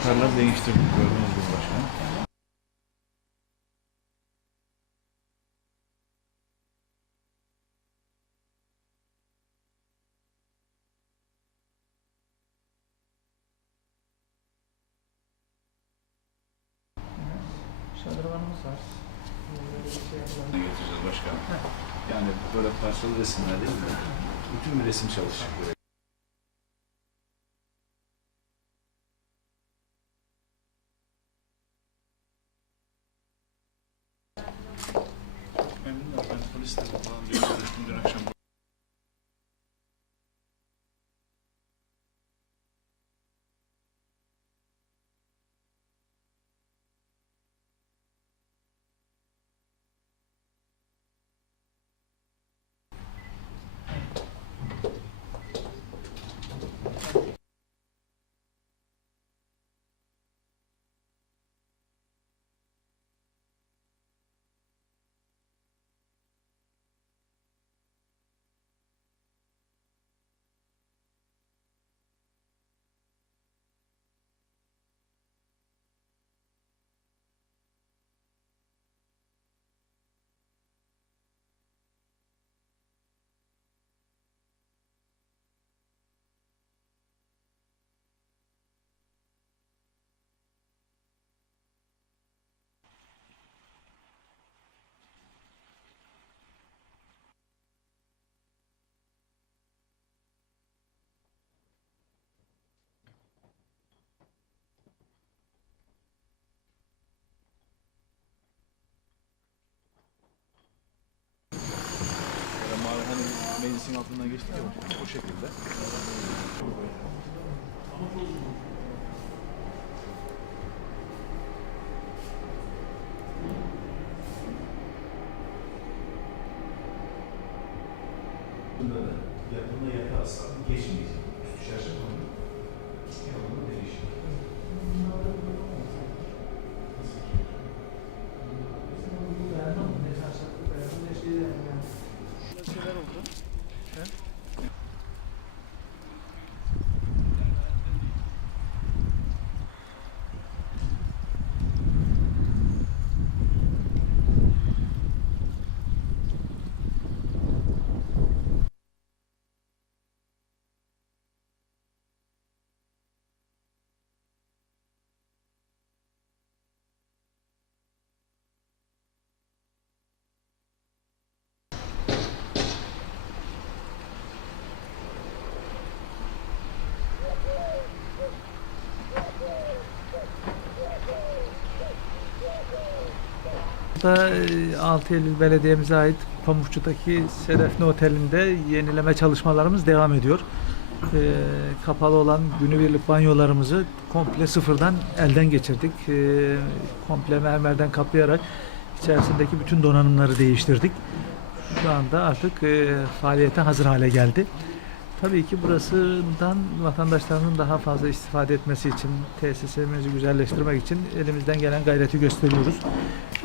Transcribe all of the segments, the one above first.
Yakarları değiştirdik gördüğünüz gibi başkanım. Şadırvanımız var. Yapalım. getireceğiz başkanım. Yani böyle parçalı resimler değil mi? Bütün bir resim çalışacak böyle. Memnunlar. Ben polisle falan bir görüştüm dün akşam. Meclisin altından geçti ya o şekilde. Bunda da yakında hastalığı geçmeyecek. E, 6 Eylül Belediye'mize ait Pamukçu'daki Sedefne Oteli'nde yenileme çalışmalarımız devam ediyor. E, kapalı olan günübirlik banyolarımızı komple sıfırdan elden geçirdik. E, komple mermerden kaplayarak içerisindeki bütün donanımları değiştirdik. Şu anda artık e, faaliyete hazır hale geldi. Tabii ki burasından vatandaşlarının daha fazla istifade etmesi için, tesisimizi güzelleştirmek için elimizden gelen gayreti gösteriyoruz.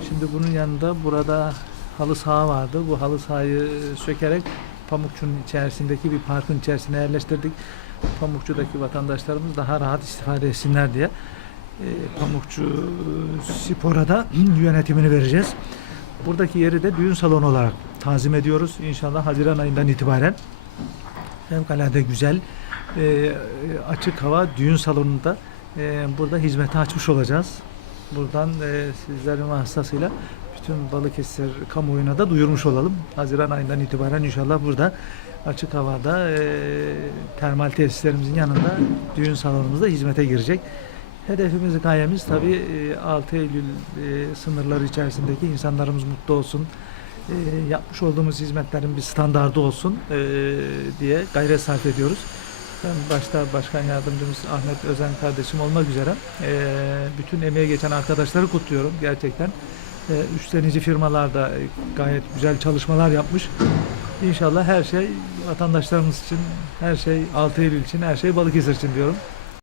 Şimdi bunun yanında burada halı saha vardı. Bu halı sahayı sökerek Pamukçu'nun içerisindeki bir parkın içerisine yerleştirdik. Pamukçu'daki vatandaşlarımız daha rahat istifade etsinler diye. E, Pamukçu Spor'a da yönetimini vereceğiz. Buradaki yeri de düğün salonu olarak tanzim ediyoruz. İnşallah Haziran ayından itibaren fevkalade güzel e, açık hava düğün salonunda e, burada hizmete açmış olacağız. Buradan e, sizlerin vasıtasıyla bütün Balıkesir kamuoyuna da duyurmuş olalım. Haziran ayından itibaren inşallah burada açık havada e, termal tesislerimizin yanında düğün salonumuzda hizmete girecek. Hedefimiz, gayemiz tabii e, 6 Eylül e, sınırları içerisindeki insanlarımız mutlu olsun. E, yapmış olduğumuz hizmetlerin bir standardı olsun e, diye gayret sarf ediyoruz. Ben başta Başkan Yardımcımız Ahmet Özen kardeşim olmak üzere e, bütün emeğe geçen arkadaşları kutluyorum gerçekten. E, üstlenici firmalar da e, gayet güzel çalışmalar yapmış. İnşallah her şey vatandaşlarımız için, her şey 6 Eylül için, her şey Balıkesir için diyorum.